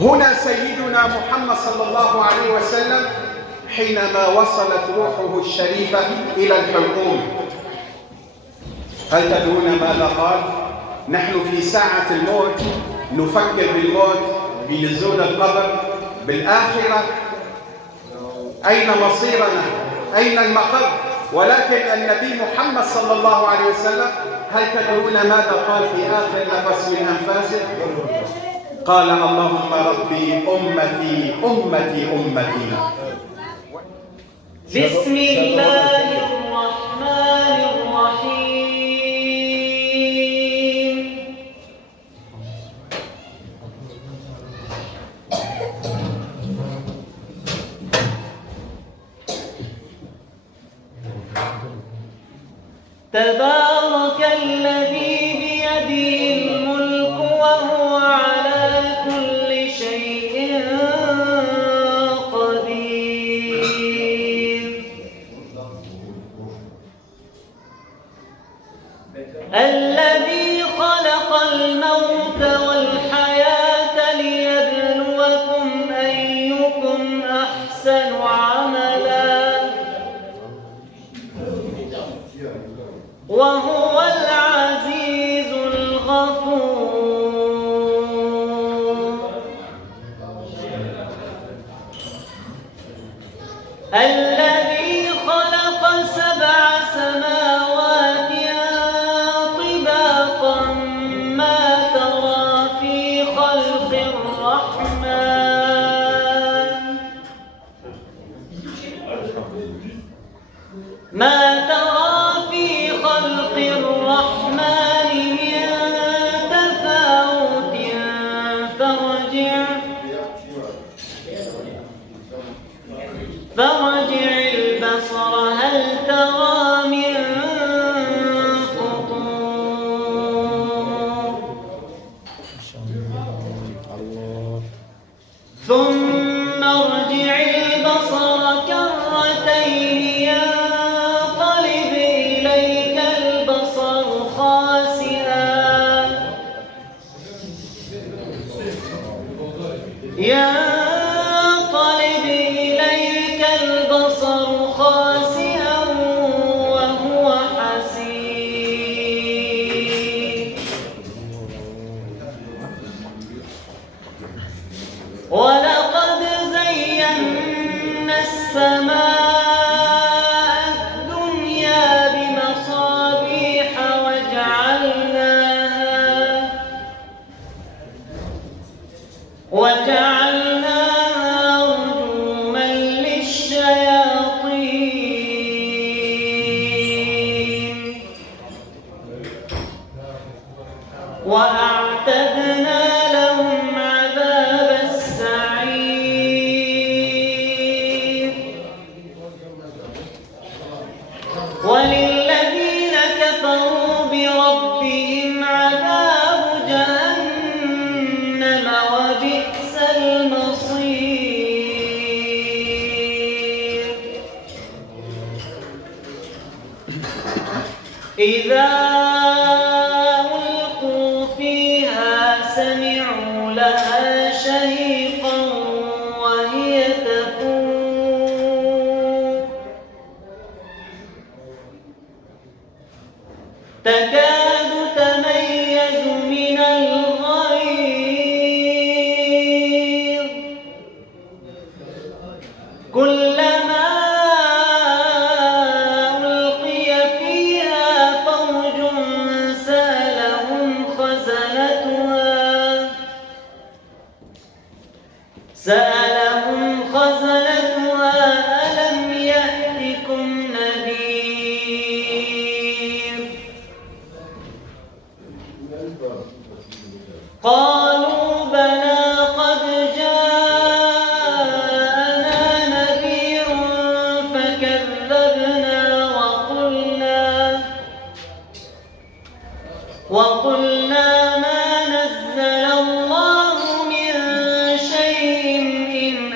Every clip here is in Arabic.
هنا سيدنا محمد صلى الله عليه وسلم حينما وصلت روحه الشريفة إلى الحلقوم، هل تدرون ماذا قال؟ نحن في ساعة الموت نفكر بالموت، بنزول القبر، بالآخرة، أين مصيرنا؟ أين المقر؟ ولكن النبي محمد صلى الله عليه وسلم هل تدرون ماذا قال في آخر نفس من أنفاسه؟ قال: اللهم ربي أمتي أمتي أمتي. بسم الله الرحمن الرحيم. تبارك الذي بيده الملك وهو على كل شيء قدير. الذي خلق الموت والحياة ليبلوكم أيكم أحسن عملا وهو العزيز الغفور. الذي خلق 7 سماوات طباقا ما ترى في خلق الرحمن من تفاوت فارجع البصر هل ترى من فطور. ثم ارجع البصر كرتين ينقلب إليك البصر خاسئا وهو حسير. ولقد زينا السماء الدنيا بمصابيح وجعلناها رجوما للشياطين وأعتدنا لهم عذاب السعير. وللذين كفروا بربهم عذاب جهنم وبئس المصير. إذا ألقوا فيها سمعوا لها شهيقا وهي تفور تكاد تميز من الغيظ كلما ألقي فيها فوج سألهم خزنتها ألم يأتكم نذير. قالوا بلى قد جاءنا نذير فكذبنا وقلنا ما نزل الله من شيء إن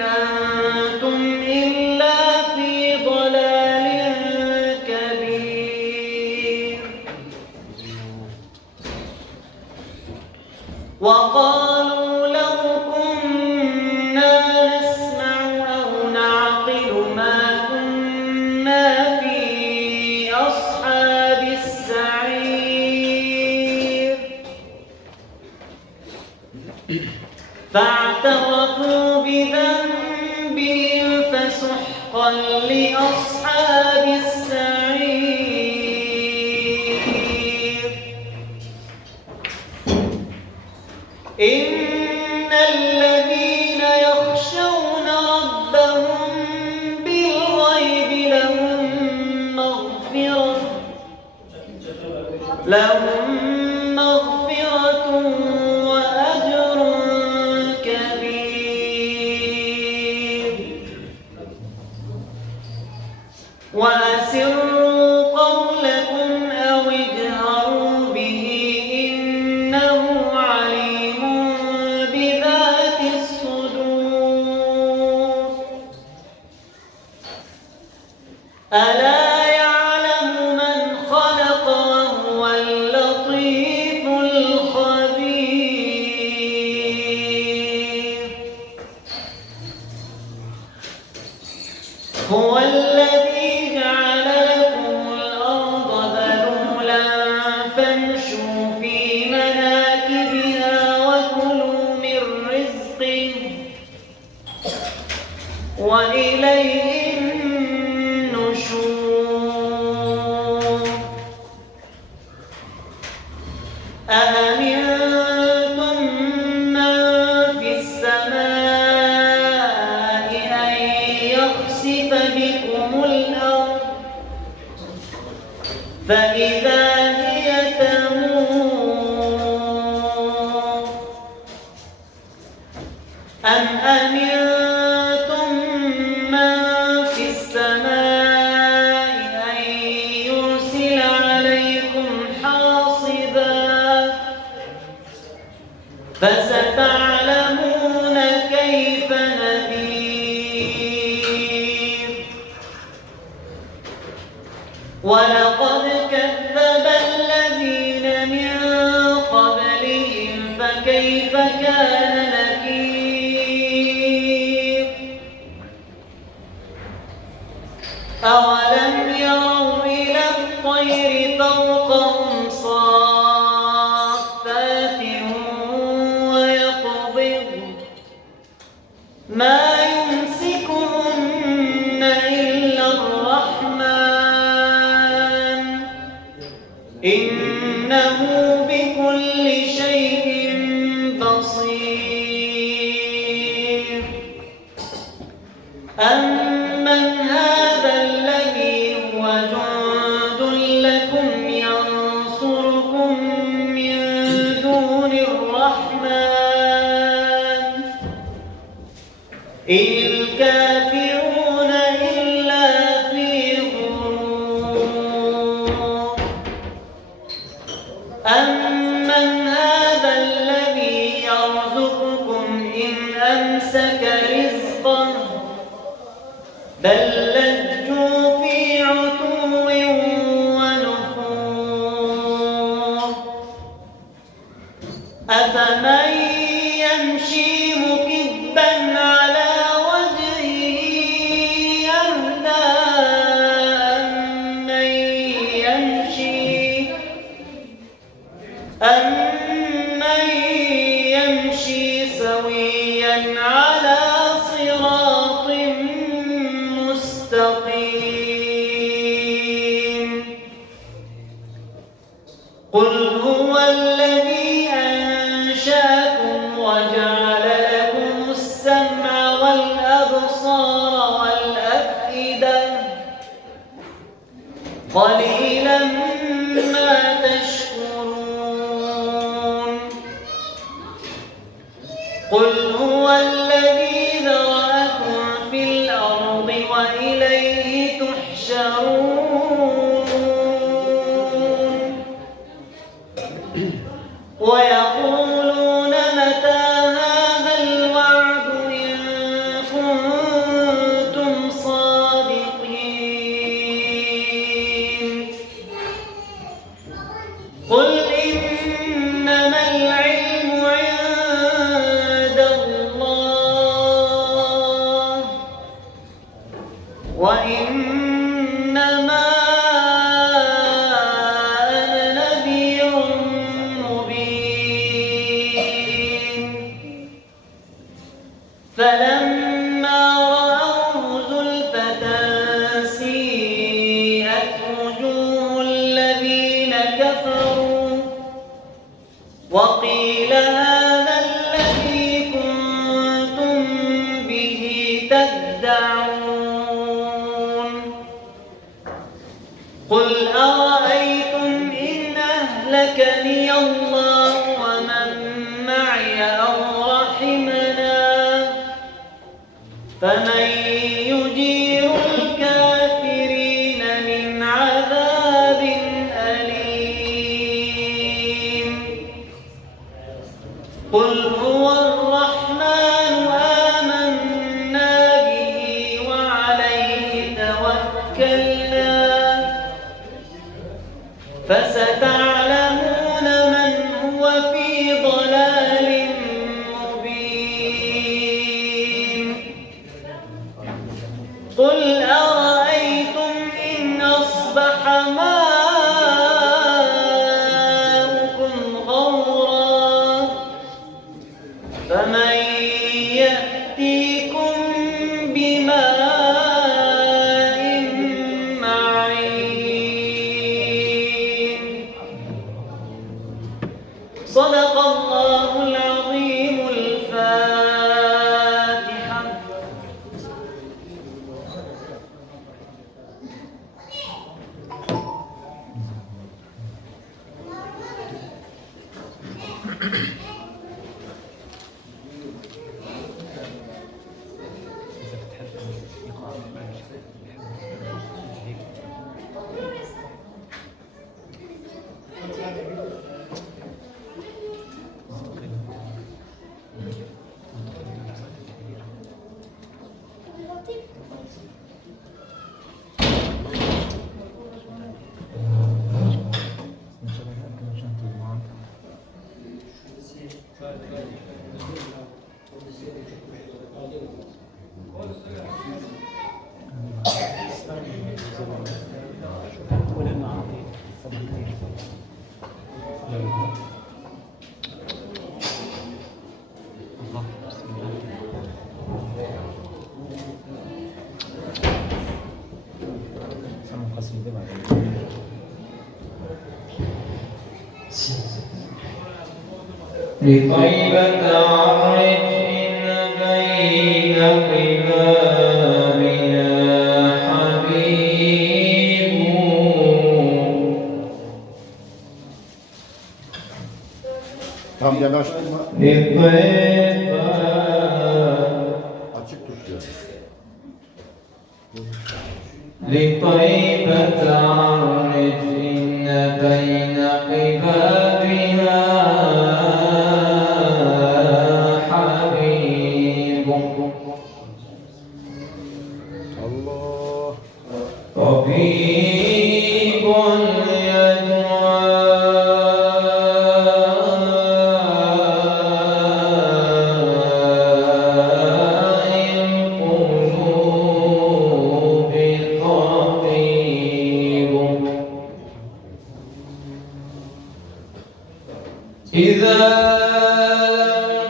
فاعترفوا بذنبهم فسحقا لأصحاب السعير. إن الذين يخشون ربهم بالغيب لهم مغفرة وأجر كبير. وأسروا قولكم أو اجهروا به إنه عليم بذات الصدور. ألا يعلم من خلق وهو اللطيف الخبير. هو الذي جعل لكم الأرض ذلولا فامشوا في مناكبها وكلوا من رزقه وإليه النشور. أأمنتم من في السماء أن يخسف بكم الأرض فإذا هي تمور. أم أمنتم من في السماء أن يرسل عليكم حاصبا فستعلمون كيف نذير. ولقد كذب الذين من قبلهم فكيف كان نكير. أولم يروا إلى الطير فوقهم صافات ويقبضن ما يمسكهن إلا الرحمن إنه بكل شيء بصير. أمن هذا الذي هو جند لكم ينصركم من دون الرحمن إن الكافرون إلا في غرور. أمن هذا الذي يرزقكم إن أمسك رزقه بل لجوا في عتو ونفور. أفمن يمشي مكبا على وجهه أهدى أمن يمشي سويا على صراط مستقيم. قل هو الذي أنشأكم وجعل لكم السمع والأبصار والأفئدة قليلا ما تشكرون. قل هو الذي ذرأكم في الأرض وإليه تحشرون. ويقولون متى هذا الوعد إن كنتم صادقين. قل إنما العلم عند الله وإنما فلما رأوه زلفة سيئت وجوه الذين كفروا وقيل هذا الذي كنتم به تدعون قل أرأيتم إن أهلكني الله ومن معي أو رحمنا فمن يجير الكافرين من عذاب أليم قل هو الرحمن آمنا به وعليه توكلنا فستعلمون من هو في ضلال مبين قل أرأيتم إن أصبح ماؤكم غورا فمن يأتيكم بماء معين صدق الله العظيم. الفاتحة. لطيبة عرج بين قبابنا حبيب Tam yanaştırma. لطيبة Açık tut yani. لطيبة عرج بين قبابها حبيب Allah.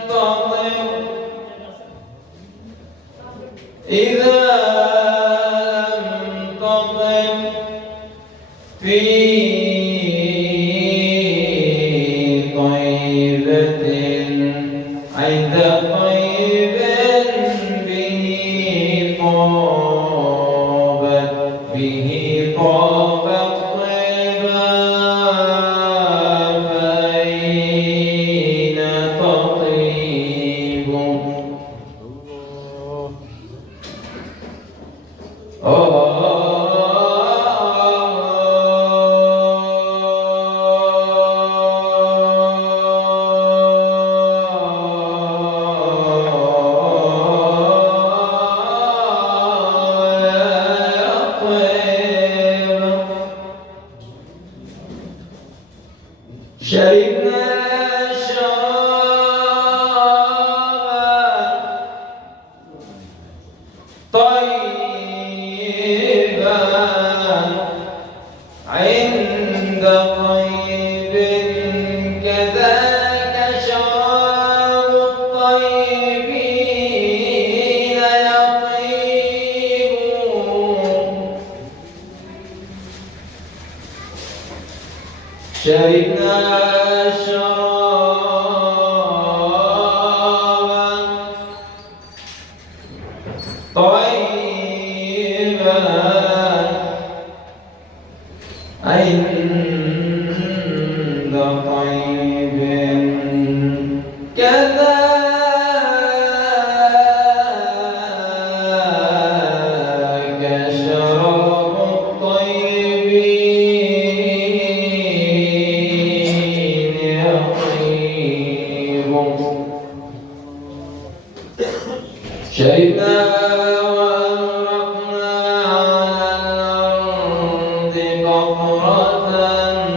طبيب إذا لم تطب في طيبة عند طيب به طابت طيبا فأين تطيب شربنا شرابا طيبا عند طيب كذاك شراب الطيبين شربنا شرابا طيبا عند طيب كذاك شراب الطيبين يطيب شربنا وأغرقنا على الأرض قطرة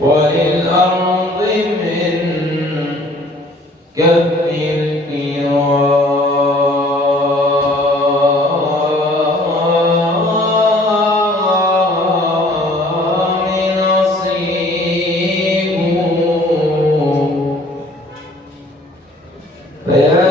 وللأرض من كف الكرام نصيب فيا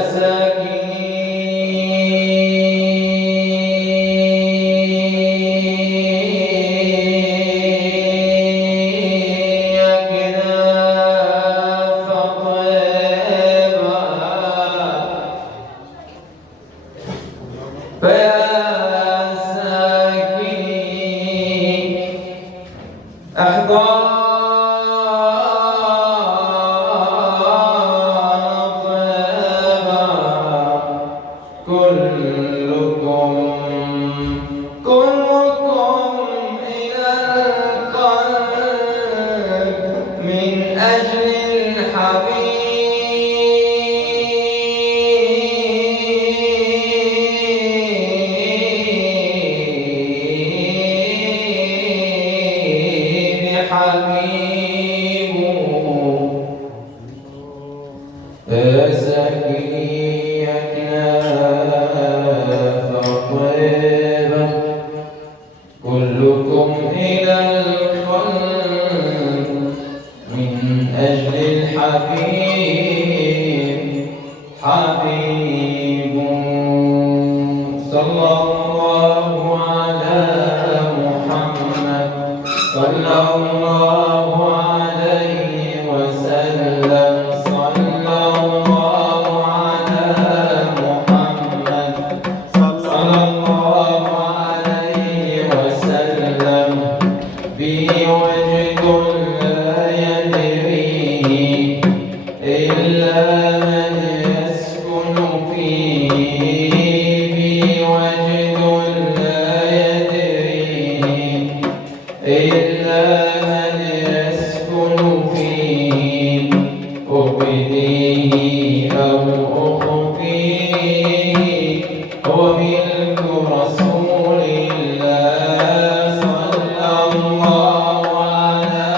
كلكم إلى القلب من أجل الحبيب حبيب زكيتنا فطيبة كلكم إلى القلب من أجل الحبيب حبيب صلى الله على محمد صلى الله عليه وسلم صلى الله على محمد صلى الله عليه وسلم به وجد لا يدريه إلا من يسكن فيه به وجد لا يدريه إلا من يسكن فيه أبديه أو أخفيه هو ملك رسول الله صلى الله على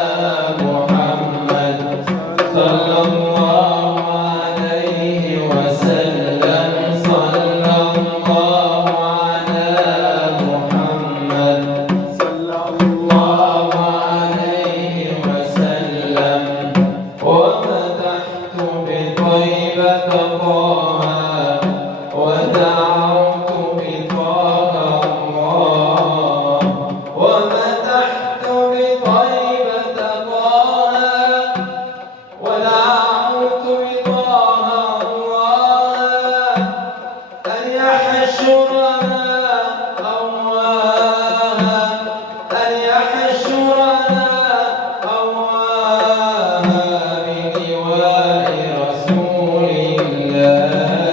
محمد صلى الله عليه وسلم صلى الله على محمد صلى الله عليه وسلم وفتحت بطيبة طه ودعوت بطه الله وفتحت بطيبة طه ودعوت بطه الله أن يحشرنا أواها أن يحشرنا أواها بلواء رسول الله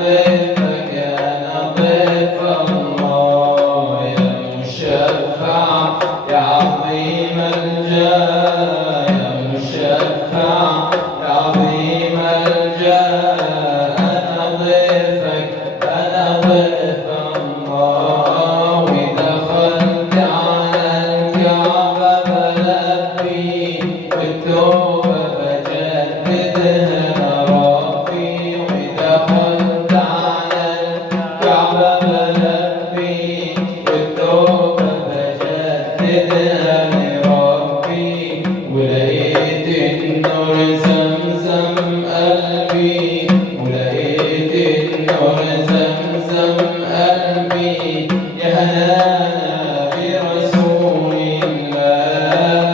ضيفك أنا ضيف الله يا مشفع يا عظيم الجاه يا مشفع يا عظيم الجاه أنا ضيفك أنا ضيف الله ودخلت على الكعبة بلبي والتوبة بجددها ربي ودخلت على الكعبة بلبي والتوبة بجددها لربي ولقيت النور زمزم قلبي ولقيت النور زمزم قلبي يا هنانا برسول الله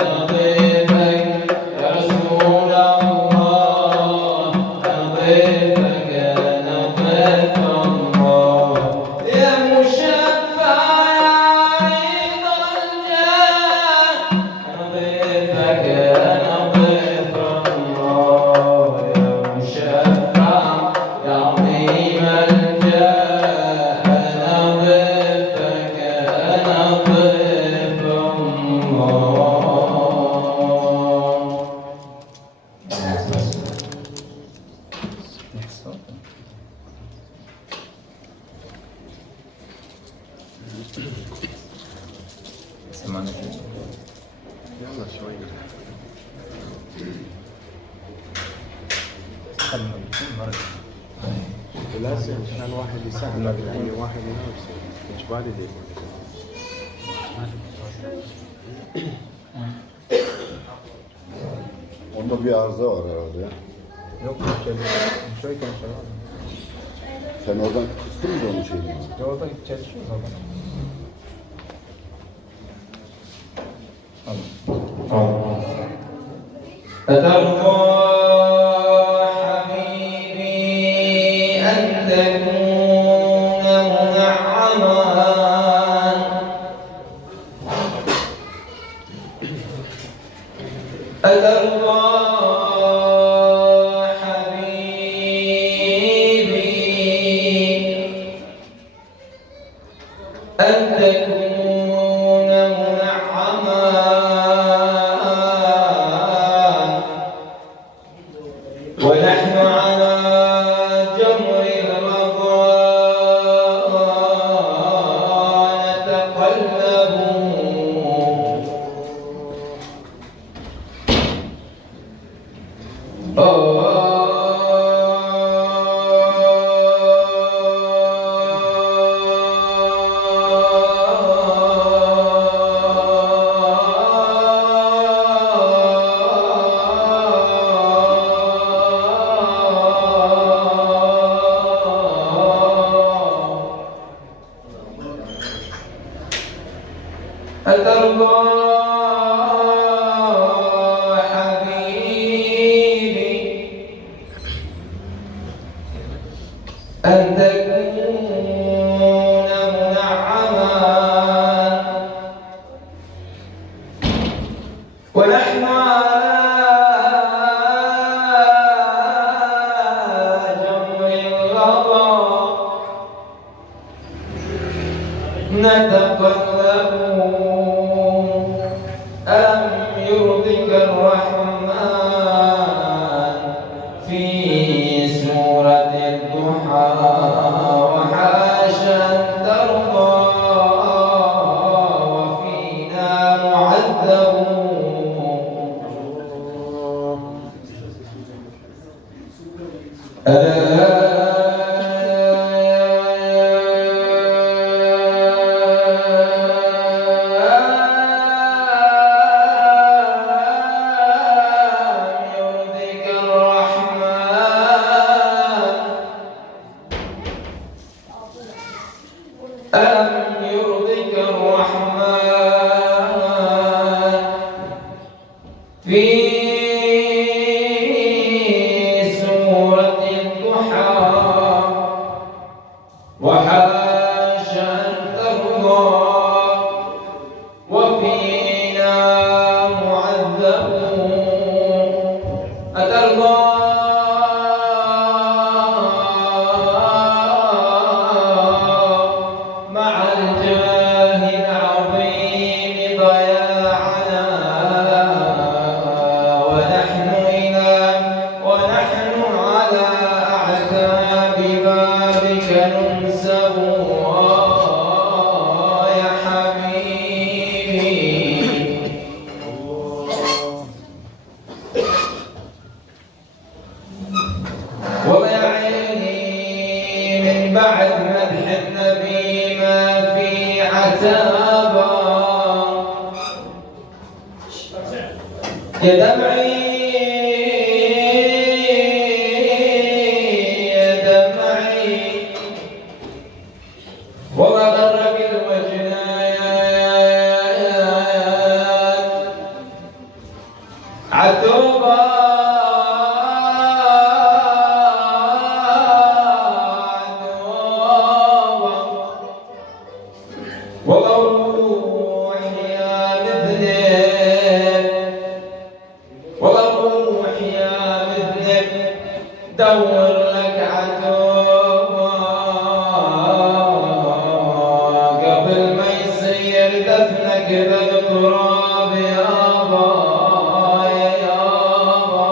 أنا ضيفك يا رسول الله أنا ضيفك أنا ضيف الله يا مشفع يا عيد الجاه أنا ضيفك أنا ضيف الله يا مشفع يا عظيم الجاه أنا ضيفك أنا ضيف الله يلا شوي. لازم عشان واحد يساعد يعني واحد ينافسه مش بالي ليه. Onda bir arıza var herhalde ya. Yok şöyle şey var. Sen oradan kıstın mı onun şeyini? Orada çalışıyor zaten. أترضى حبيبي أن تكون منعما أترضى حبيبي أن تكون منعما ونحن على جمر الرضا نتقلب أترضى حبيبي أن تكون منعما ونحن على جمر الغضا نتقلب ألم يرضك الرحمن في سورة الضحى وحاشا أن ترضى وفينا ألم يرضك الرحمن في سورة الضحى وحاشا أن ترضى وفينا معذب أترضى ببابك ننسب يا حبيبي والله يا عيني من بعد مدح النبي ما في عتابة يا دمعي يا دمعي والله غرق الوجنايات عتوبة والله روحي يا مذنب والله روحي يا مذنب دور لك عتوبة قبل ما يصير دفنك بالتراب يابا يا يابا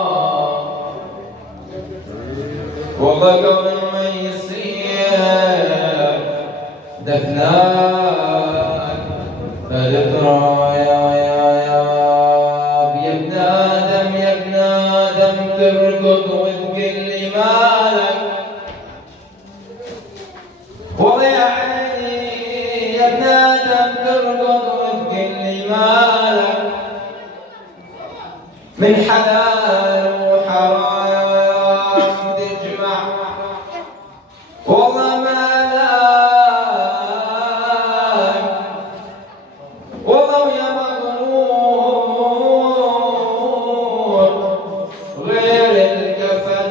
والله قبل ما يصير دفنك بالتراب يا ابن آدم يا ابن آدم تركض وتقول لي مالك والله يا عيني يا ابن آدم تركض وتقول لي مالك من حلال وحرام تجمع والله مالك والله يا مغرور غير الكفن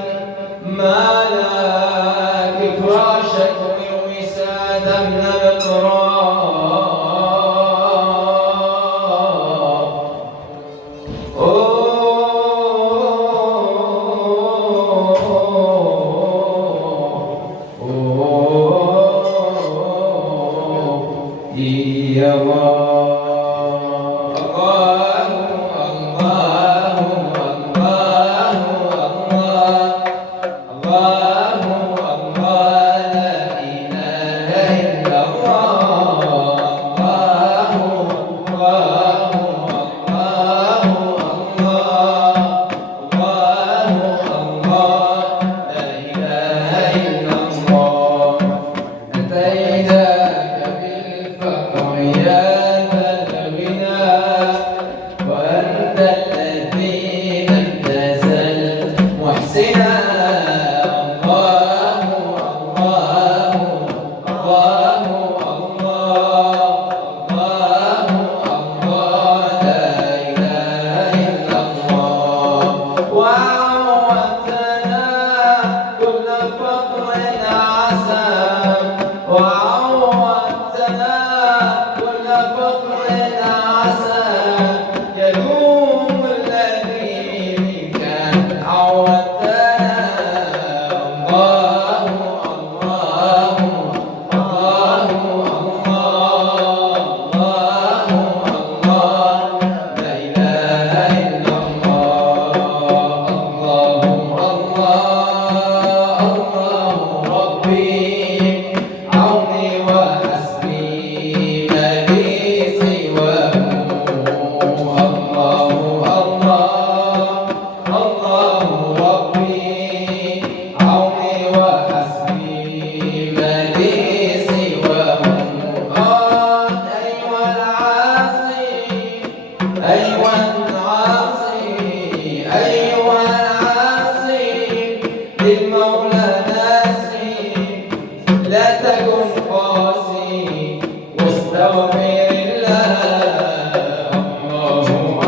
مالك فراشك ووسادة من التراب يا الله الله الله الله الله لا إله إلا الله لا إله إلا الله أتيناك بالفقر يا ذا الغنى وأنت الذي لم تزل محسنا الله الله الله الله الله لا إله إلا الله وعودتنا كل فضل عسى وعودتنا كل فضل عسى يدوم الذي منك عودتنا الله الله الله الله الله لا إله إلا الله الله ربي عوني وحسبي ما لي سواه الله ربي عوني وحسبي ما لي سواه أيوة العاصي أيوة العاصي أيوة العاصي للمولى ناسي لا تكن قاسي واستغفر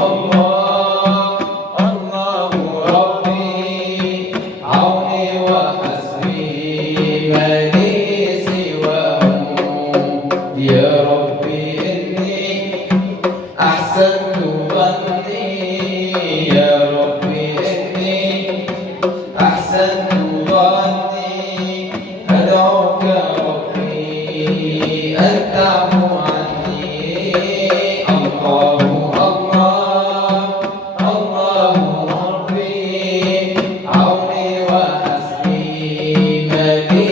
الله الله ربي عوني وحسبي ما لي سواه يا ربي إني أحسنت ظني يا ربي إني أحسنت ظني أدعوك ربي أن تعفو عني الله ربي عوني وحسبي ما لي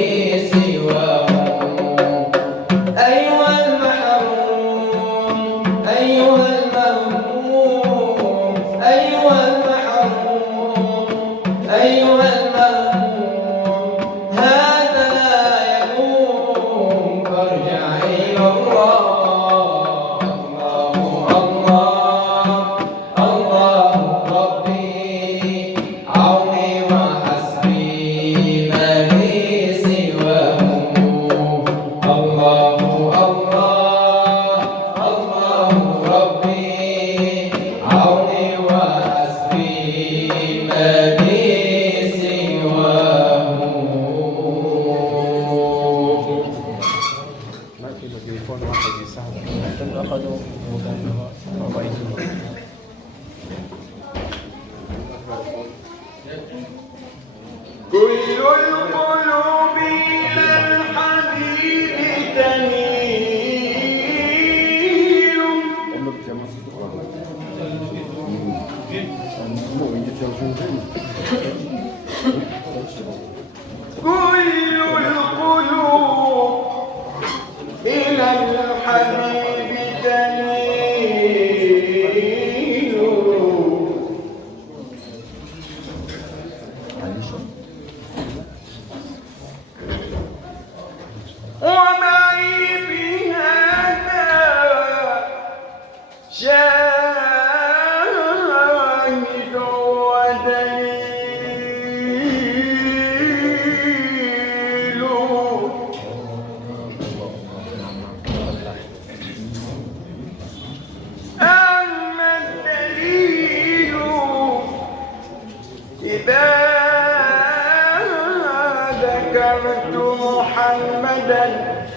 محمدا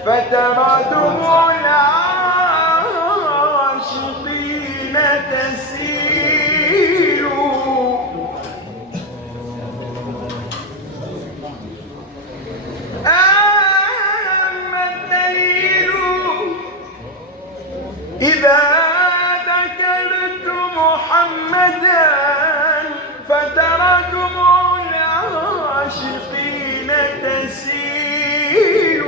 فترى دموع العاشقين تسيل. أما الدليل إذا ذكرت محمدا فترى دموع العاشقين تسيل.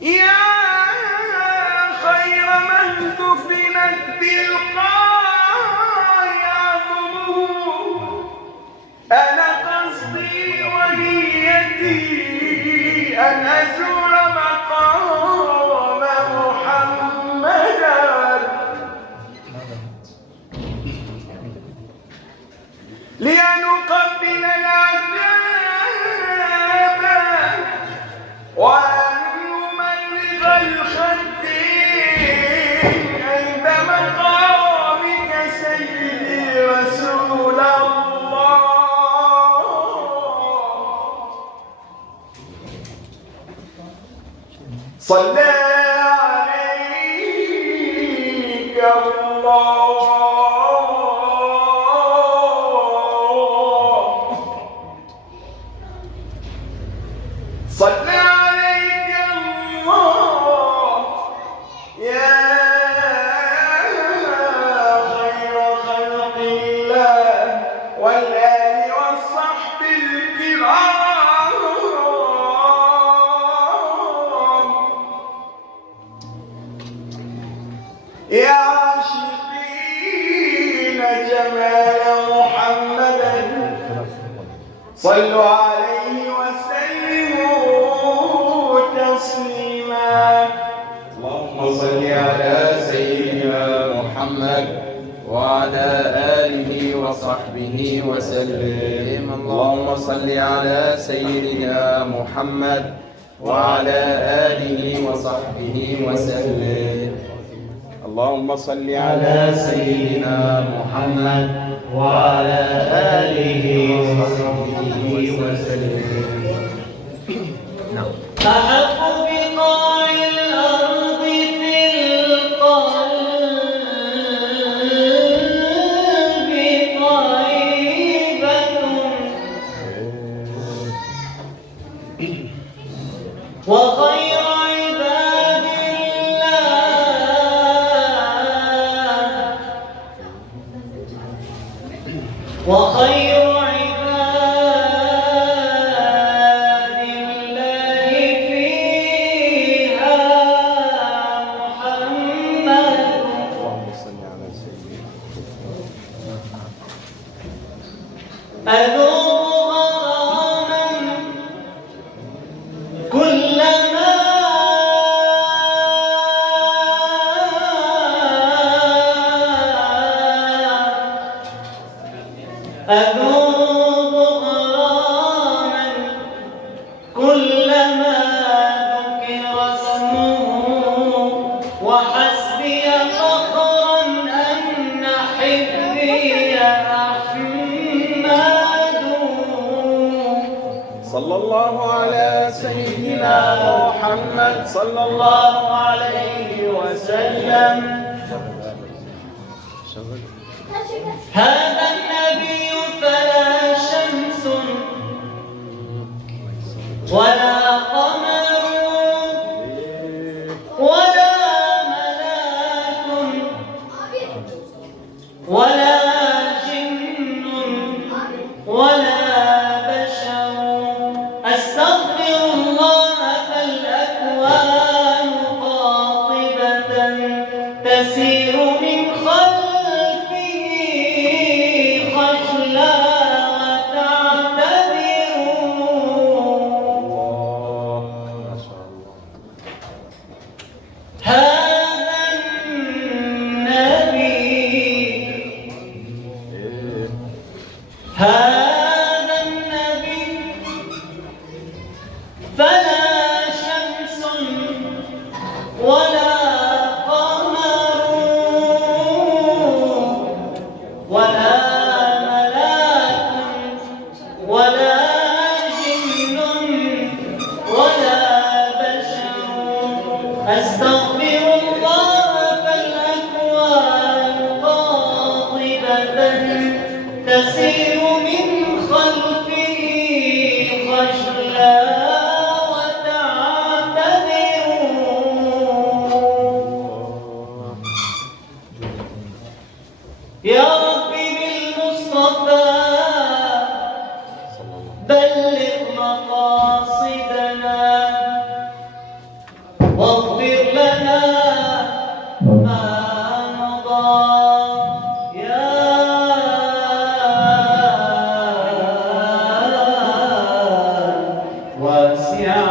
يا خير من دفنت بالقاع يعظمه أنا قصدي ونيتي أن أزور مقام محمدا لأن أقبل العتاب وأن أملغ الخدين عند مقامك سيدي رسول الله. صلى عليك الله صلى عليك الله يا خير خلق الله والآل والصحب الكرام. يا عاشقين جمال محمدا صلوا عليه وسلموا تسليما. اللهم صل على سيدنا محمد وعلى آله وصحبه وسلم. اللهم صل على سيدنا محمد وعلى آله وصحبه وسلم. اللهم صل على سيدنا محمد وعلى آله وصحبه وسلم. أحق بقاع الأرض في القلب طيبة وخير عباد الله وخير عباد الله فيها محمد. اللهم صل على سيدنا أذوق غراما كلما أذوق غراما كلما ذكر اسمه وحسبي فخرا أن حبي أحمد. صلى الله على سيدنا محمد صلى الله عليه وسلم. هذا النبي فلا شمس ولا قمر ولا ملاك ولا جن ولا بشر. أستغفر الله فالأكوان قاطبة تسير من خلفه خجلا وتعتذر. ما شاء الله. هذا النبي هذا النبي فلا شمس ولا قمر ولا أستغفر الله فالأكوان قاطبة تسير من خلفه خجلا وتعتذر. يا رب بالمصطفى بلغ مقاصدنا واغفر لنا ما مضى يا واسع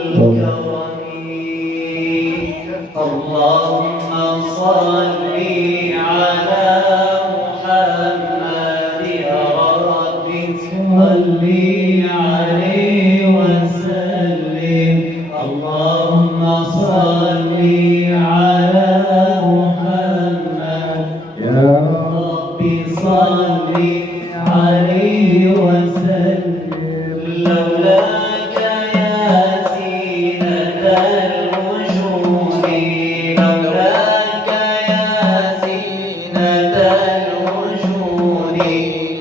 الكرم. اللهم صل على محمد يا رب صل عليه وسلم. اللهم صل على محمد يا رب صل عليه وسلم. لولاك يا زينة الوجود لولاك يا زينة الوجود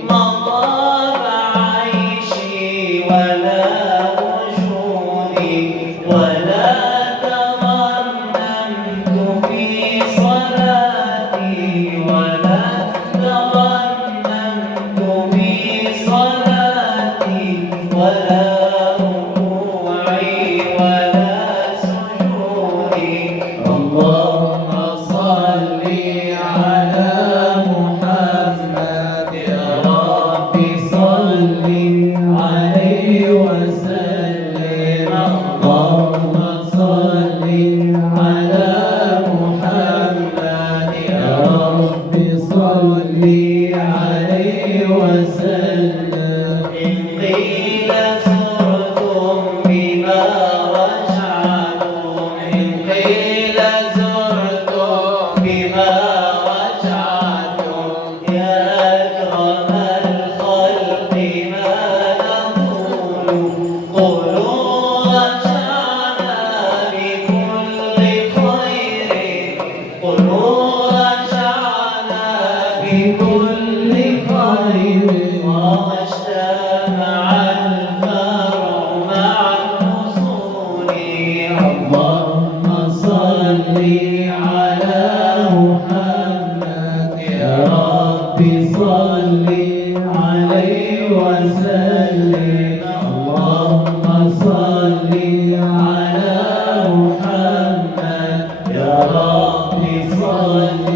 ما طاب عيشي ولا وجودي ولا ترنمت في صلاتي ولا ترنمت في صلاتي ولا ركوعي ولا سجودي. اللهم صل على محمد يا رب صل عليه وسلم. اللهم صل على محمد يا رب صل عليه وسلم. إن قيل زرتم بما رجعتم إن قيل زرتم بما رجعتم يا أكرم الخلق ما نقول قولوا رجعنا بكل خير قولوا رجعنا بكل خير وما اجتمع الفرع مع الأصول. اللهم صل على محمد يا رب صل عليه وسلم. اللهم صل على محمد يا رب صل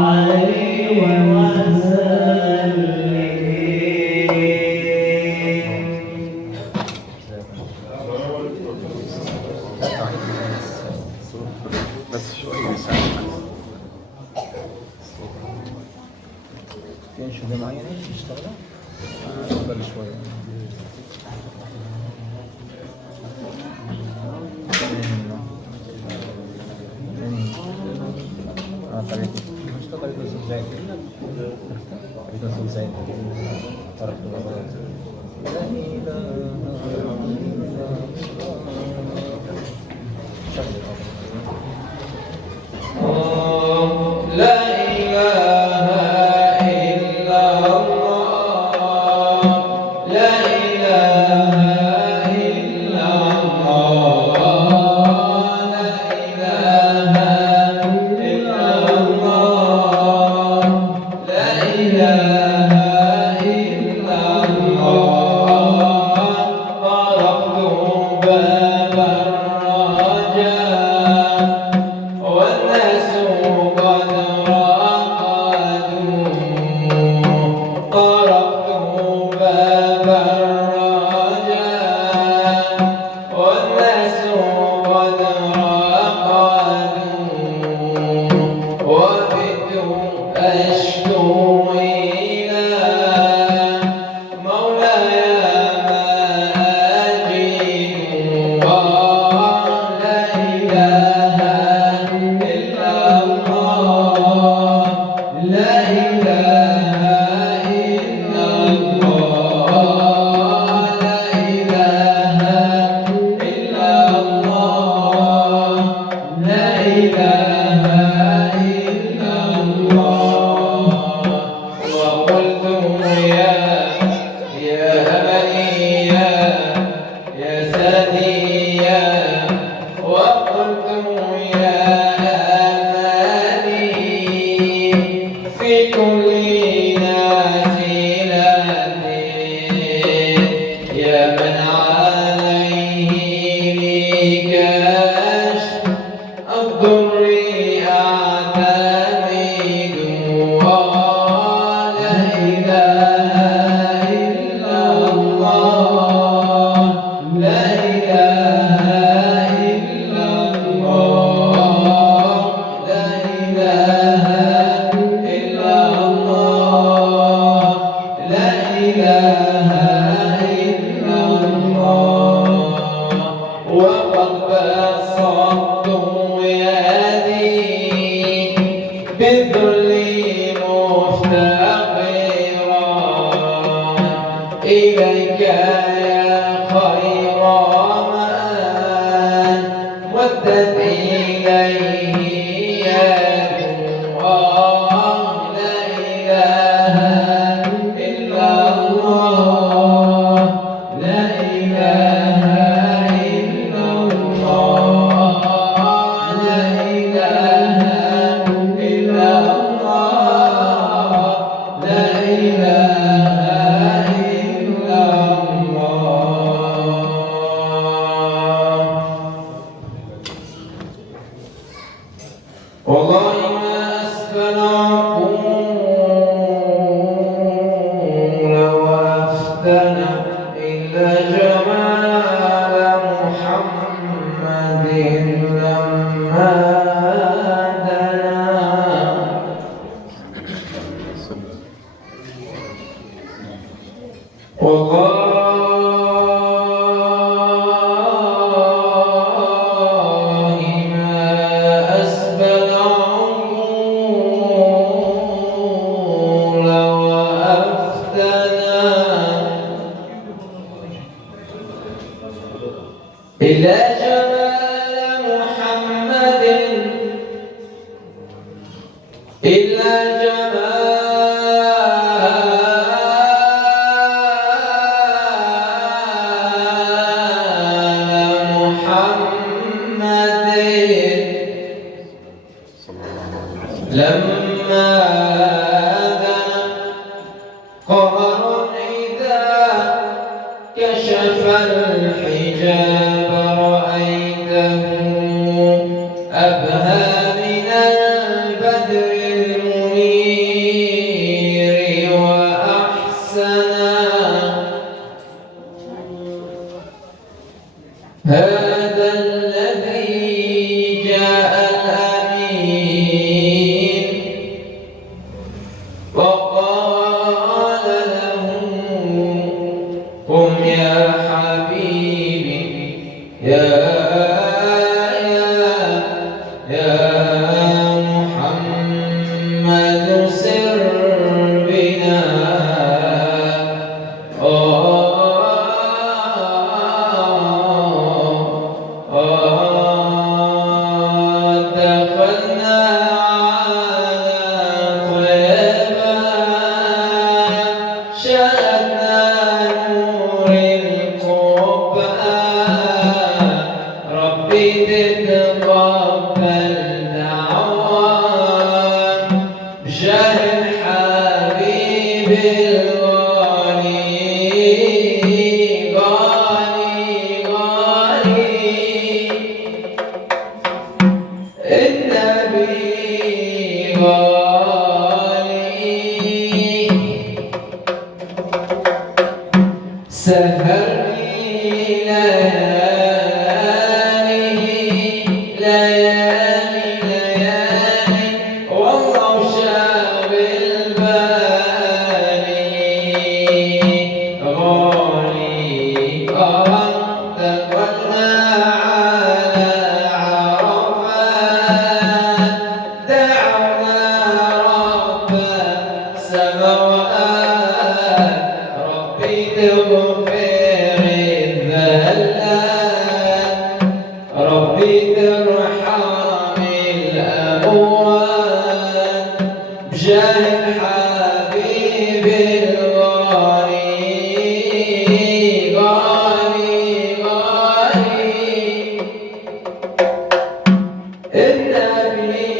عليه وسلم. بس شوية يساعد. في أنشطة معينة تشتغلها؟ أفضل شوية. طريقة الزيت. طريقة الزيت. طريقة الزيت. لا إله إلا الله لا إله إلا الله لا إله إلا الله لا إله إلا الله. طرقت باب الرجاء والناس قد رقدوا. طرقت باب الرجاء والناس قد رقدوا. وبت أشكو إليك يا خير من مدت إليه يده لا إله إلا الله لا إله إلا الله لا إله إلا الله لا إله إلا الله. والله ما أسفل عقول وأفتن إلا جمال محمد لما دنا. والله ما أسبل عقول وأفتنا إلا جمال محمد إلا لما دنا قمر إذا كشف الحجاب رأيته أبهى من البدر المنير وأحسنا. هذا الذي جاء الأمين وقال له قم يا حبيبي يا محمد سر بنا. دخلنا شاهدنا نور القرآن ربي تتقبل دعوان بجاه الحبيب الغالي غالي غالي النبي غالي. سهرني ليالي والله شاغل بالي غالي. دخلنا على عرفات دعونا رب السماوات ربي تغفر الذلات ربي ترحم الأموات بجاه الحبيب الغالي غالي غالي النبي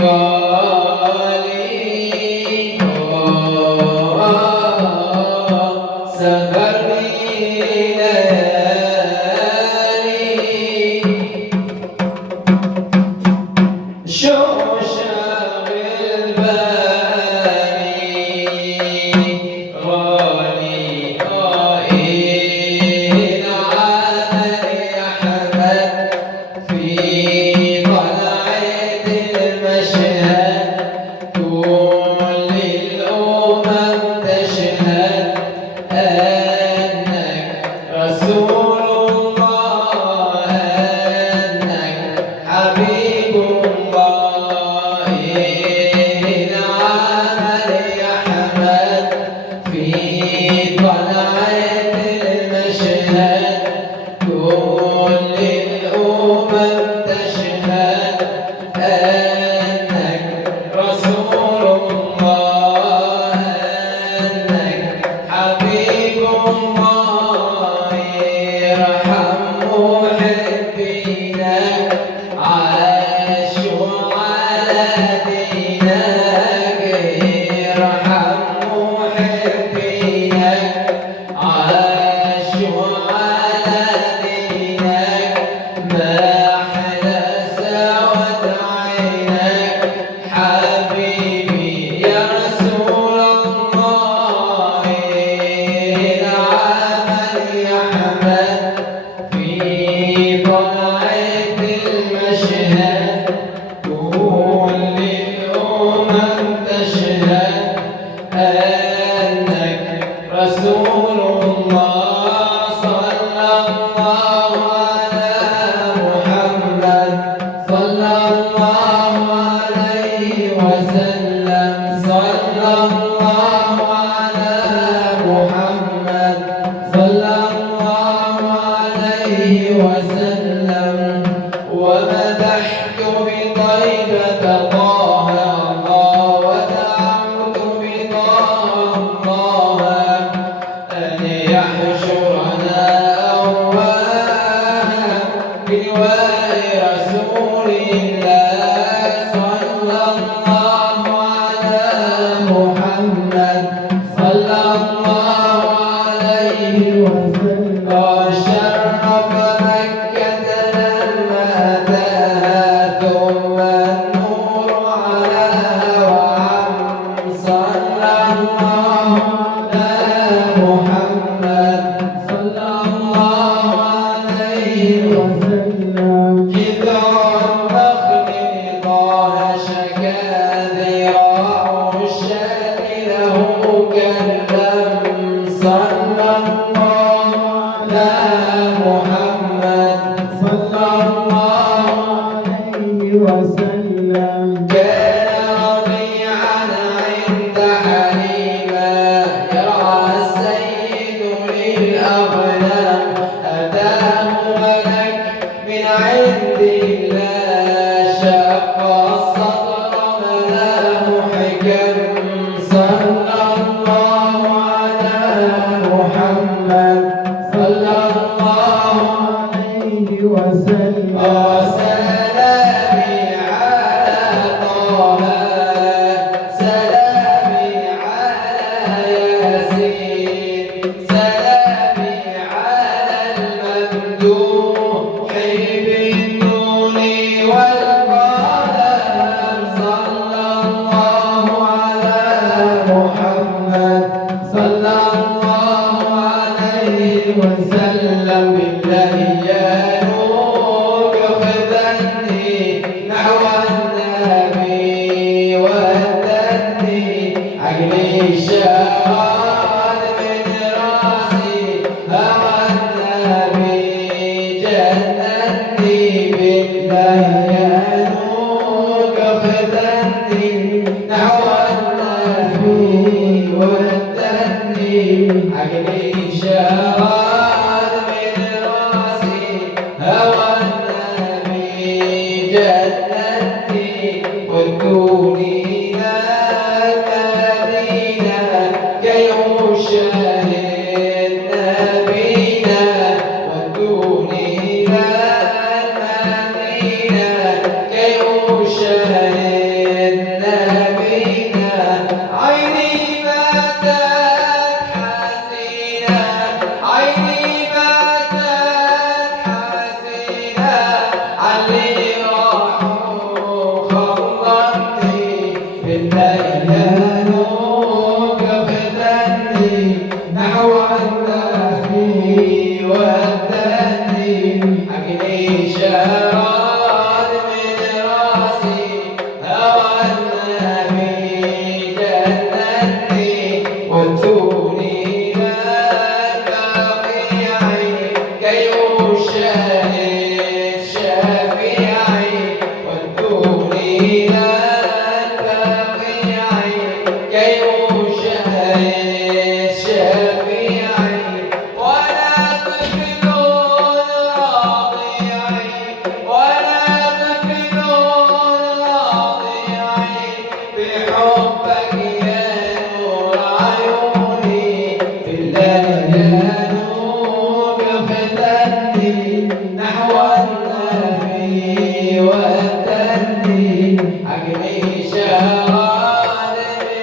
غالي. سافر أنك رسول الله صلى الله على محمد صلى الله عليه وسلم صلى الله على محمد صلى الله عليه وسلم ومدحت بطيبة طه الله ودعوت بطه الله أن يحشرنا أواها بلواء رسول الله صلى الله على محمد صلى الله عليه وسلم وشرف مكة لما أتاها ثم النور على وعم صلى الله على محمد صلى الله عليه وسلم جذع النخل طه شكا ذراع الشاة له كالدم صلى الله على محمد صلى الله عليه وسلم كان رضيعا عند حليمة يرعى السيد للأغنام أتاه ملك من عند الله شق الصدر ملاه حكم صلى الله على محمد صلى الله عليه وسلم وسلامي على طه سلامي على ياسين سلامي على الممدوح بالنور والقلم صلى الله على محمد صلى الله عليه وسلم بالله يا نور خذني نحو النبي ودني عقلي شرد من راسي هوى النبي جنني بالله يا نور خذني نحو النبي ودني عقلي شرد من راسي هوى النبي جنتي وكوني لك مدينة كي أشاهد نبينا وكوني لك مدينة كي أشاهد نبينا عيني باتت حزينة عيني باتت حزينة علي راحوا خرجني بالليل وقفتني نحو النبي ودني عقلي شرد من راسي هوى النبي جنني واتوني لك رفيعي كي أشاهد شفيعي واتوني لك رفيعي كي أشاهد شفيعي ولا تفلون راضيعي ولا تفلون راضيعي بحبك يا نور عيوني بالله يا نور فتني نحو النبي ودني عقلي شرد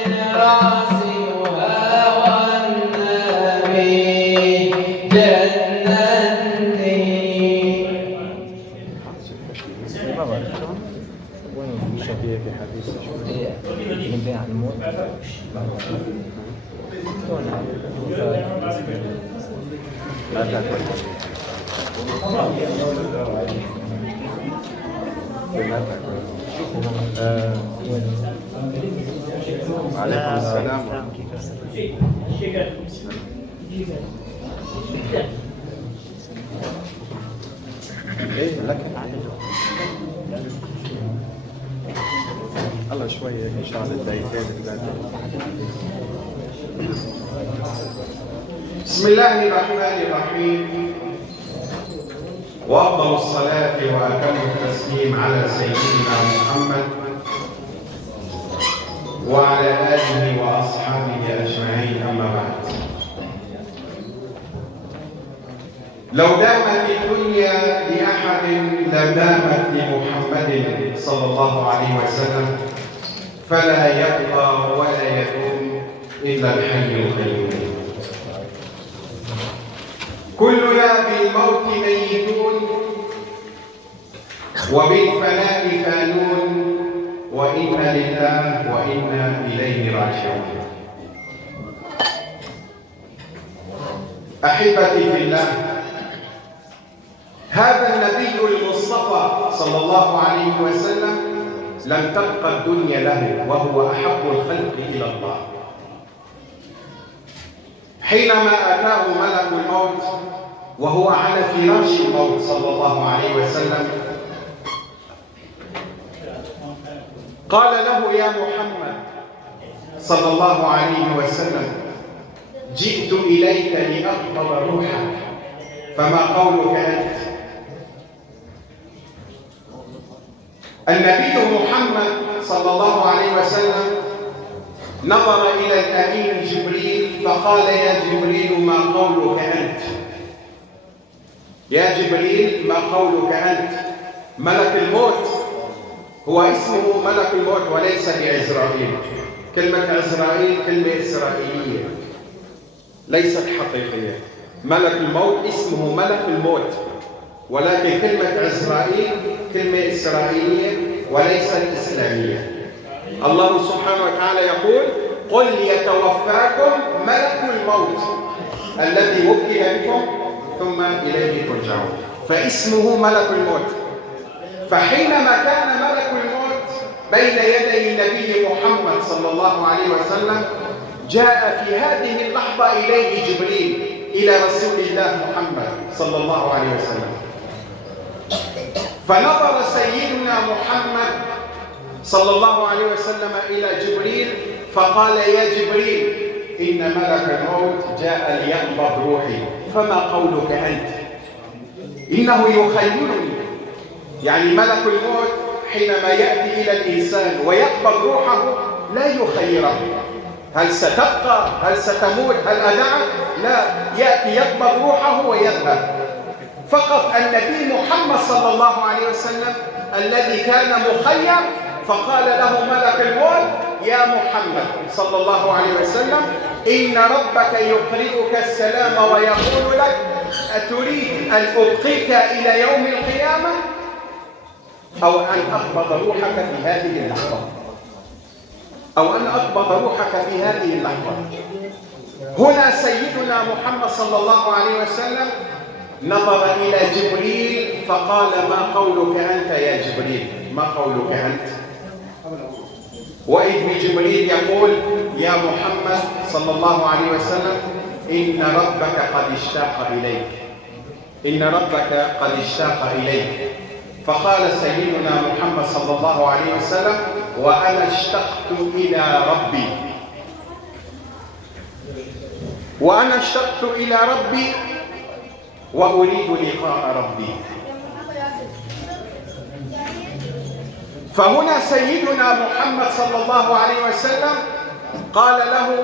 من راسي وهوى النبي جنني وين شبيه في حديث نبي عن الموت لا تاكل عليكم السلام. السلام. ايه لك الله شوية ان شاء الله الدقيقتين. بسم الله الرحمن الرحيم، وأفضل الصلاة وأتم التسليم على سيدنا محمد وعلى آله وأصحابه أجمعين، أما بعد. لو دامت الدنيا لأحد لدامت لمحمد صلى الله عليه وسلم، فلا يبقى ولا يدوم إلا الحي القيوم. كلنا بالموت ميتون وبالفناء فانون، وإنا لله وإنا إليه راجعون. أحبتي في الله، هذا النبي المصطفى صلى الله عليه وسلم لم تبقى الدنيا له، وهو أحب الخلق إلى الله. حينما أتاه ملك الموت وهو على فراش الموت صلى الله عليه وسلم، قال له: يا محمد صلى الله عليه وسلم، جئت إليك لأقبض روحك، فما قولك أنت؟ النبي محمد صلى الله عليه وسلم نظر إلى الأمين جبريل فقال: يا جبريل ما قولك أنت؟ يا جبريل ما قولك أنت؟ ملك الموت هو اسمه ملك الموت وليس بعزرائيل. كلمة عزرائيل كلمة إسرائيلية ليست حقيقية. ملك الموت اسمه ملك الموت، ولكن كلمة عزرائيل كلمة إسرائيلية وليست إسلامية. الله سبحانه وتعالى يقول: قل يتوفاكم ملك الموت الذي وكل بكم ثم إليه ترجعون. فاسمه ملك الموت. فحينما كان ملك الموت بين يدي النبي محمد صلى الله عليه وسلم، جاء في هذه اللحظة إليه جبريل إلى رسول الله محمد صلى الله عليه وسلم، فنظر سيدنا محمد صلى الله عليه وسلم إلى جبريل فقال: يا جبريل، إن ملك الموت جاء ليقبض روحي، فما قولك أنت؟ إنه يخيرني. يعني ملك الموت حينما يأتي إلى الإنسان ويقبض روحه لا يخيره: هل ستبقى؟ هل ستموت؟ هل أدعك؟ لا، يأتي يقبض روحه ويذهب. فقط النبي محمد صلى الله عليه وسلم الذي كان مخير، فقال له ملك الموت: يا محمد صلى الله عليه وسلم، إن ربك يقرئك السلام ويقول لك: أتريد أن أبقيك إلى يوم القيامة أو أن أقبض روحك في هذه اللحظة؟ أو أن أقبض روحك في هذه اللحظة. هنا سيدنا محمد صلى الله عليه وسلم نظر إلى جبريل فقال: ما قولك أنت يا جبريل؟ ما قولك أنت؟ وإذ بجبريل يقول: يا محمد صلى الله عليه وسلم، إن ربك قد اشتاق إليك، إن ربك قد اشتاق إليك. فقال سيدنا محمد صلى الله عليه وسلم: وأنا اشتقت إلى ربي، وأنا اشتقت إلى ربي وأريد لقاء ربي. فهنا سيدنا محمد صلى الله عليه وسلم قال له: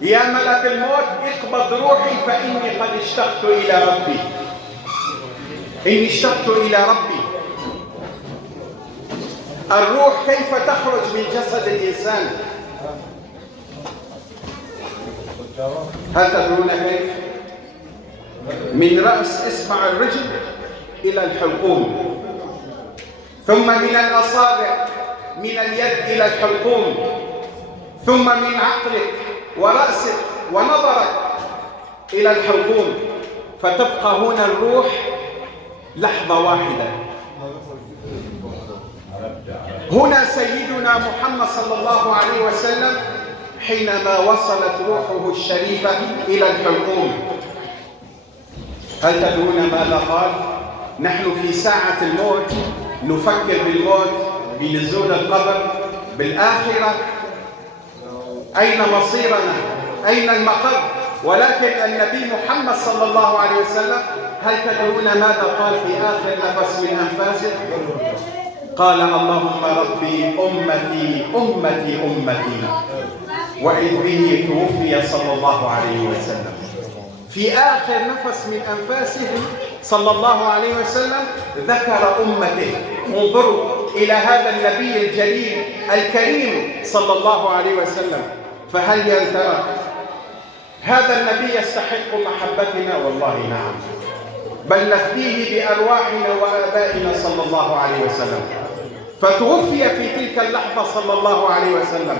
يا ملك الموت، اقبض روحي فإني قد اشتقت إلى ربي، إني اشتقت إلى ربي. الروح كيف تخرج من جسد الإنسان؟ هل تدرون كيف؟ من رأس إصبع الرجل إلى الحلقوم، ثم من الأصابع من اليد إلى الحلقوم، ثم من عقلك ورأسك ونظرك إلى الحلقوم، فتبقى هنا الروح لحظة واحدة. هنا سيدنا محمد صلى الله عليه وسلم حينما وصلت روحه الشريفة إلى الحلقوم. هل تدرون ماذا قال؟ نحن في ساعة الموت نفكر بالموت، بنزول القبر، بالآخرة، أين مصيرنا؟ أين المقر؟ ولكن النبي محمد صلى الله عليه وسلم هل تدرون ماذا قال في آخر نفس من أنفاسه؟ قال: اللهم ربي أمتي أمتي أمتي. وإذ به توفي صلى الله عليه وسلم. في آخر نفس من أنفاسه صلى الله عليه وسلم ذكر أمته. انظروا إلى هذا النبي الجليل الكريم صلى الله عليه وسلم. فهل يا ترى هذا النبي يستحق محبتنا؟ والله نعم، بل نفديه بأرواحنا وآبائنا صلى الله عليه وسلم. فتوفي في تلك اللحظة صلى الله عليه وسلم،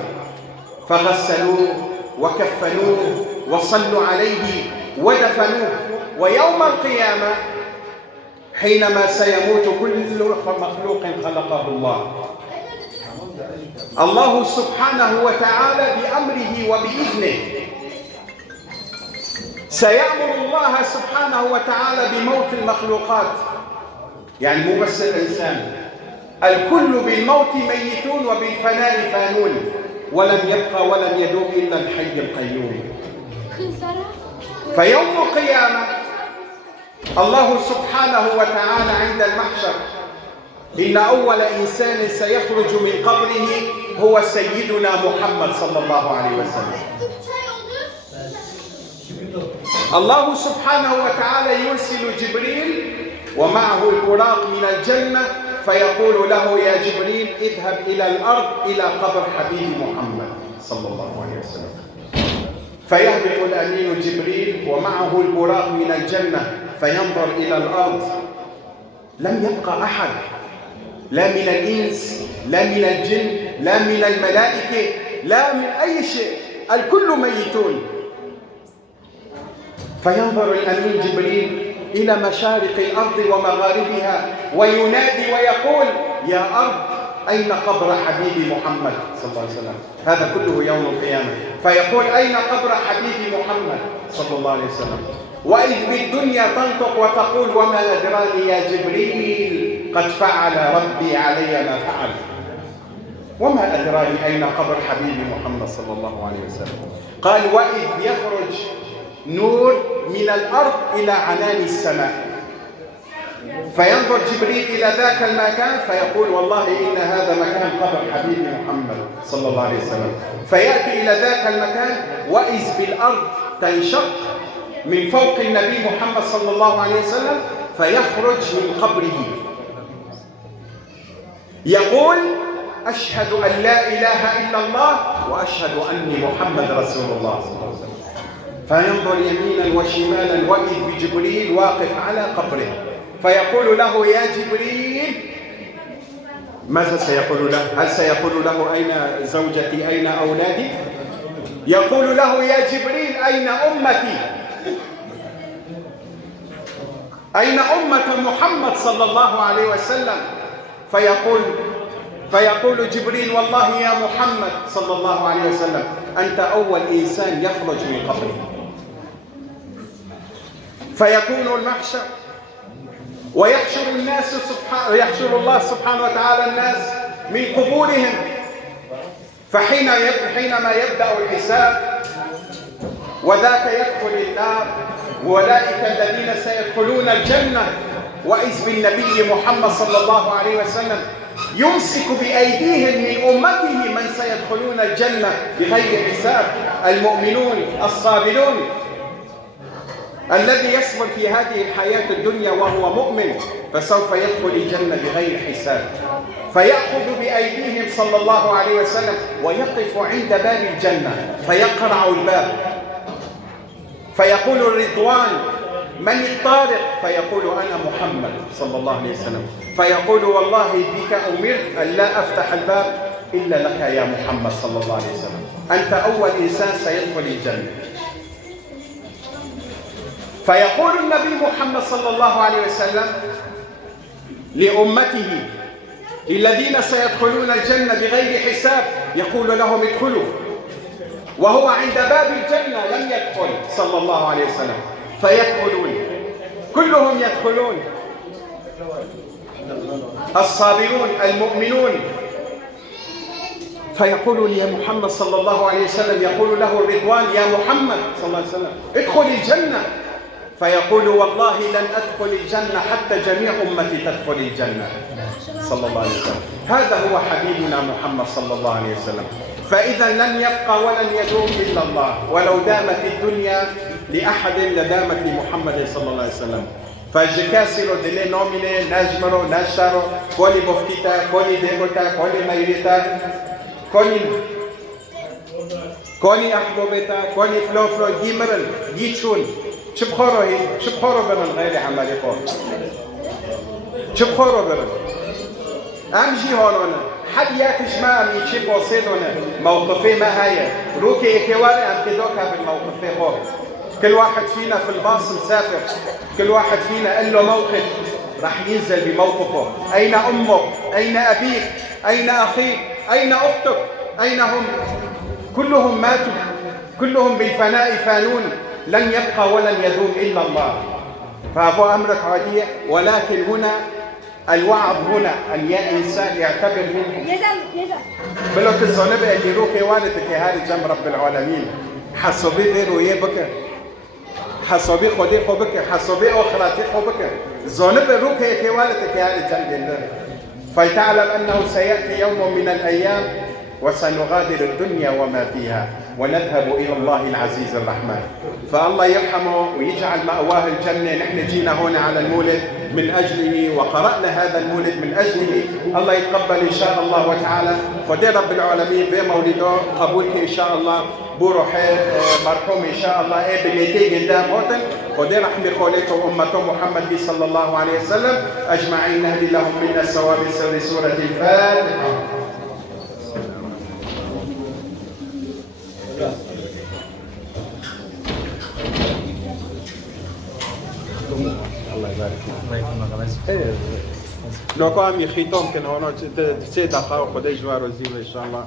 فغسلوه وكفنوه وصلوا عليه ودفنوه. ويوم القيامة حينما سيموت كل مخلوق خلقه الله سبحانه وتعالى بأمره وبإذنه سيأمر الله سبحانه وتعالى بموت المخلوقات. يعني مو بس الإنسان، الكل بالموت ميتون وبالفناء فانون، ولم يبقى ولم يدوم إلا الحي القيوم. فيوم القيامة الله سبحانه وتعالى عند المحشر إن أول إنسان سيخرج من قبره هو سيدنا محمد صلى الله عليه وسلم. الله سبحانه وتعالى يرسل جبريل ومعه البراق من الجنة، فيقول له: يا جبريل اذهب إلى الأرض إلى قبر حبيب محمد صلى الله عليه وسلم. فيهبط الأمين جبريل ومعه البراق من الجنة، فينظر إلى الأرض، لم يبقى أحد، لا من الإنس لا من الجن لا من الملائكة لا من أي شيء، الكل ميتون. فينظر الأمين جبريل إلى مشارق الأرض ومغاربها وينادي ويقول: يا أرض أين قبر حبيبي محمد صلى الله عليه وسلم؟ هذا كله يوم القيامة. فيقول: أين قبر حبيبي محمد صلى الله عليه وسلم؟ وإذ بالدنيا تنطق وتقول: وما أدراني يا جبريل قد فعل ربي علي ما فعل. وما أدراني أين قبر حبيبي محمد صلى الله عليه وسلم؟ قال: وإذ يخرج نور من الأرض إلى عنان السماء، فينظر جبريل إلى ذاك المكان فيقول: والله إن هذا مكان قبر حبيبي محمد صلى الله عليه وسلم. فيأتي إلى ذاك المكان وإذ بالأرض تنشق من فوق النبي محمد صلى الله عليه وسلم، فيخرج من قبره يقول: أشهد أن لا إله إلا الله وأشهد أني محمد رسول الله صلى الله عليه وسلم. فينظر يمينا وشمالا وإذ بجبريل واقف على قبره، فيقول له: يا جبريل، ماذا سيقول له؟ هل سيقول له: أين زوجتي؟ أين أولادي؟ يقول له: يا جبريل، أين أمتي؟ أين أمة محمد صلى الله عليه وسلم؟ فيقول جبريل: والله يا محمد صلى الله عليه وسلم أنت أول إنسان يخرج من قبره. فيكون المحشر ويحشر الله سبحانه وتعالى الناس من قبورهم. فحينما يبدأ الحساب وذاك يدخل النار، وأولئك الذين سيدخلون الجنة، وإذ بالنبي محمد صلى الله عليه وسلم يمسك بأيديهم من أمته من سيدخلون الجنة بغير حساب، المؤمنون الصابرون، الذي يصبر في هذه الحياة الدنيا وهو مؤمن فسوف يدخل الجنة بغير حساب. فيأخذ بأيديهم صلى الله عليه وسلم ويقف عند باب الجنة فيقرع الباب، فيقول الرضوان: من الطارق؟ فيقول: أنا محمد صلى الله عليه وسلم. فيقول: والله بك أمرت أن لا أفتح الباب إلا لك يا محمد صلى الله عليه وسلم، أنت أول إنسان سيدخل الجنة. فيقول النبي محمد صلى الله عليه وسلم لأمته الذين سيدخلون الجنة بغير حساب، يقول لهم: ادخلوا. وهو عند باب الجنة لم يدخل صلى الله عليه وسلم، فيدخلون كلهم يدخلون، الصابرون المؤمنون. فيقول يا محمد صلى الله عليه وسلم، يقول له الرضوان يا محمد صلى الله عليه وسلم ادخل الجنة، فيقول والله لن أدخل الجنة حتى جميع أمتي تدخل الجنة صلى الله عليه وسلم. هذا هو حبيبنا محمد صلى الله عليه وسلم. فإذا لن يبقى ولن يدوم إلا الله، ولو دامت الدنيا لأحد لدامت لمحمد صلى الله عليه وسلم. فالجكاسيرو دلي نوميني نجمرو نشارو كولي بوفكيتا كولي ديبوتا كولي مايريتا كوني أحبوبتا كوني فلوفلو جيمرل جيتشون شبخورو هي شبخورو برن غير عمالي خور شبخورو برن أمجي هولونا حد ياكش ما أمي شيب وصيدونا موقفي ما هي روكي إكواري أم كدوكا بالموقفي خور. كل واحد فينا في الباص مسافر، كل واحد فينا قال له موقف راح ينزل بموقفه. أين أمك؟ أين أبيك؟ أين أخيك؟ أين أختك؟ أين هم؟ كلهم ماتوا، كلهم بالفناء فانون، لن يبقى ولن يدوم إلا الله. فهو أمر عادي، ولكن هنا الوعظ هنا أن الإنسان يعتبر منه بلوك الزنب اللي روكي والدك هذه جنب رب العالمين حسبي ذيرو يبكى حسبي خدي خبك حسبي أخراتي خبك زنب روكي كي والدك هذه جنب فيتعلم أنه سيأتي يوم من الأيام وسنغادر الدنيا وما فيها ونذهب إلى الله العزيز الرحمن. فالله يرحمه ويجعل مأواه الجنة. نحن جينا هنا على المولد من أجله وقرأنا هذا المولد من أجله. الله يتقبل إن شاء الله وتعالى. فدي رب العالمين في مولده قبولك إن شاء الله بروح مرحوم إن شاء الله بميتي قدام هوتن. فدي رحمة خولته أمته محمد صلى الله عليه وسلم أجمعين نهدي لهم من الثواب سر سورة الفاتحة. الله يبارك فيك. لو كان يخيطون كان هنا تسيد أخاه خدي جوار وزيب إن شاء الله.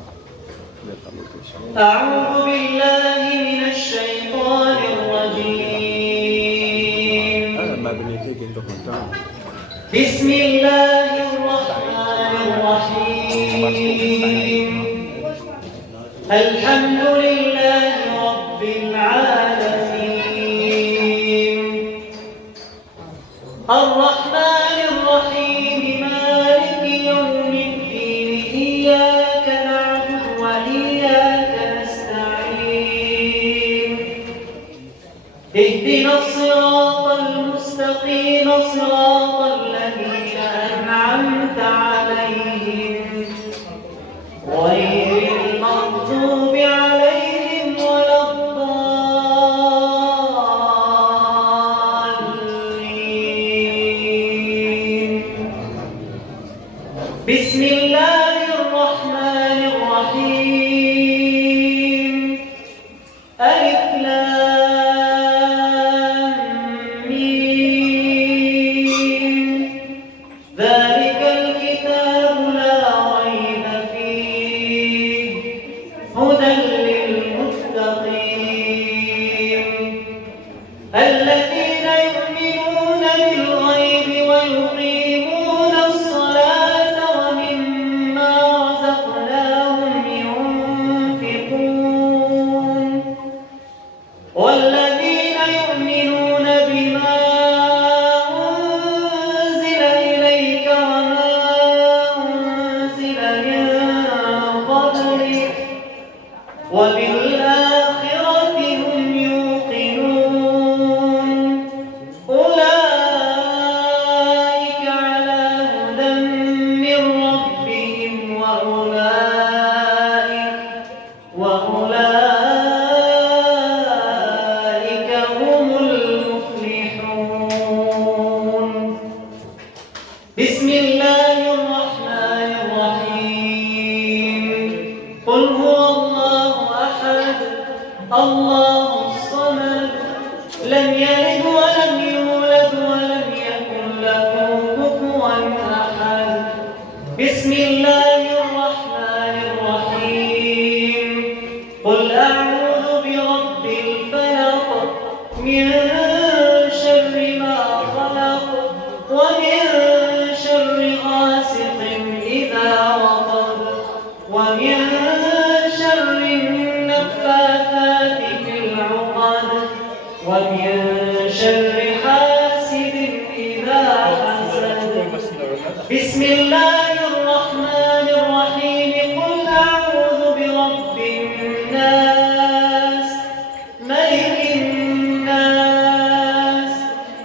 أعوذ بالله من الشيطان الرجيم. ما بنيتيك أنت كنت. بسم الله الرحمن الرحيم. الحمد لله رب العالمين. الرحمن الرحيم مالك يوم الدين. إياك نعبد وإياك نستعين. اهدنا الصراط المستقيم صراط الذين أنعمت عليهم غير المغضوب عليهم ولا الضالين. بسم الله الرحمن الرحيم. ألف لام ميم. ذلك الكتاب لا ريب فيه هدى للمتقين الذين يؤمنون بالغيب ويقيمون الصلاة ومما رزقناهم ينفقون والذين يؤمنون بما أنزل إليك وما أنزل من قبلك وبالآخرة هم يوقنون أولئك على هدى من ربهم وأولئك هم المفلحون. بسم الله الرحمن الرحيم. قل هو الله أحد الله الصمد لم يلد ولم يولد ولم يكن له كفوا أحد. بسم الله الرحمن الرحيم. قل أعوذ ومن شر حاسد إذا حسد. بسم الله الرحمن الرحيم. قل أعوذ برب الناس ملك الناس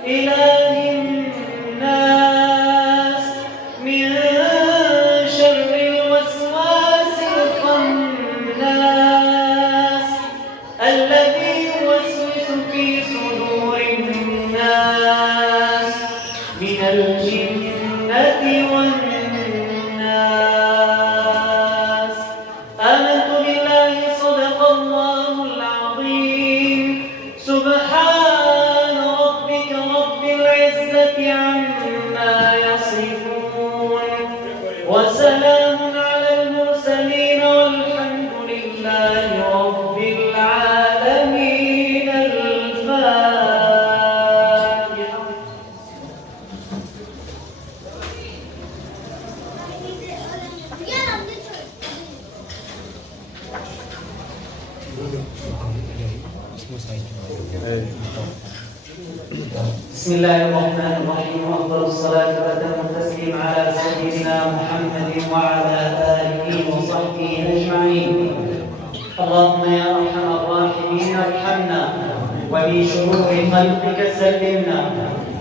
إله الناس من شر الوسواس الخناس الذي يوسوس في صدور الناس من الجنة والناس. آمنت بالله صدق الله العظيم. سبحان ربك رب العزة عما يصفون وسلام على المرسلين والحمد لله رب العالمين. الفاتحة. بسم الله الرحمن الرحيم. أفضل الصلاة وأتم التسليم على سيدنا محمد وعلى آله وصحبه أجمعين. اللهم يا أرحم الراحمين ارحمنا، ومن شرور خلقك سلمنا،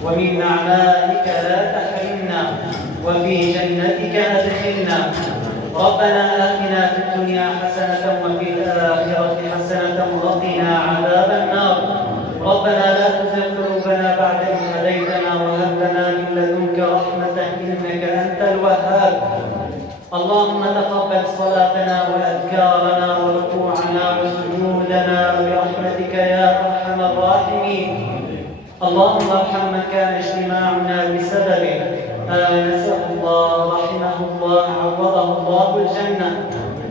ومن نعمائك لا تحرمنا، وفي جنتك أدخلنا. ربنا آتنا في الدنيا حسنة وفي الآخرة حسنة وقنا عذاب النار. ربنا لا تزغ قلوبنا بعد إذ هديتنا وهب لنا من لدنك رحمة إنك أنت الوهاب. اللهم تقبل صلاتنا وأذكارنا وركوعنا وسجودنا برحمتك يا أرحم الراحمين. اللهم ارحم من كان اجتماعنا بسببه. نسأل الله رحمه الله عوضه الله الجنة.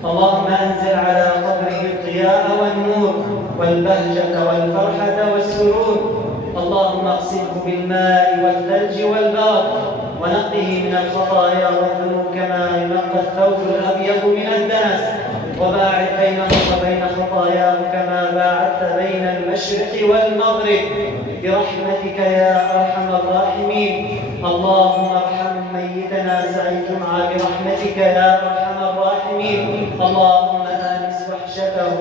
اللهم أنزل على قبره الضياء والنور والبهجة والفرحة والسرور. اللهم اغسله بالماء والثلج والبرد ونقه من الخطايا والذنوب كما ينقى الثوب الأبيض من الدنس. وباعد بينه وبين خطاياه كما باعدت بين المشرق والمغرب برحمتك يا أرحم الراحمين. اللهم ارحم ميتنا سعيد جمعة برحمتك يا أرحم الراحمين. اللهم آنس وحشته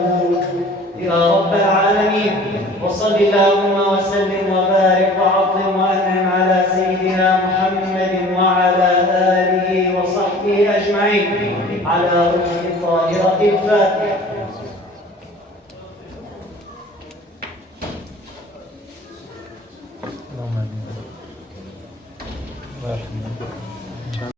يا رب العالمين. وصل اللهم وسلم وبارك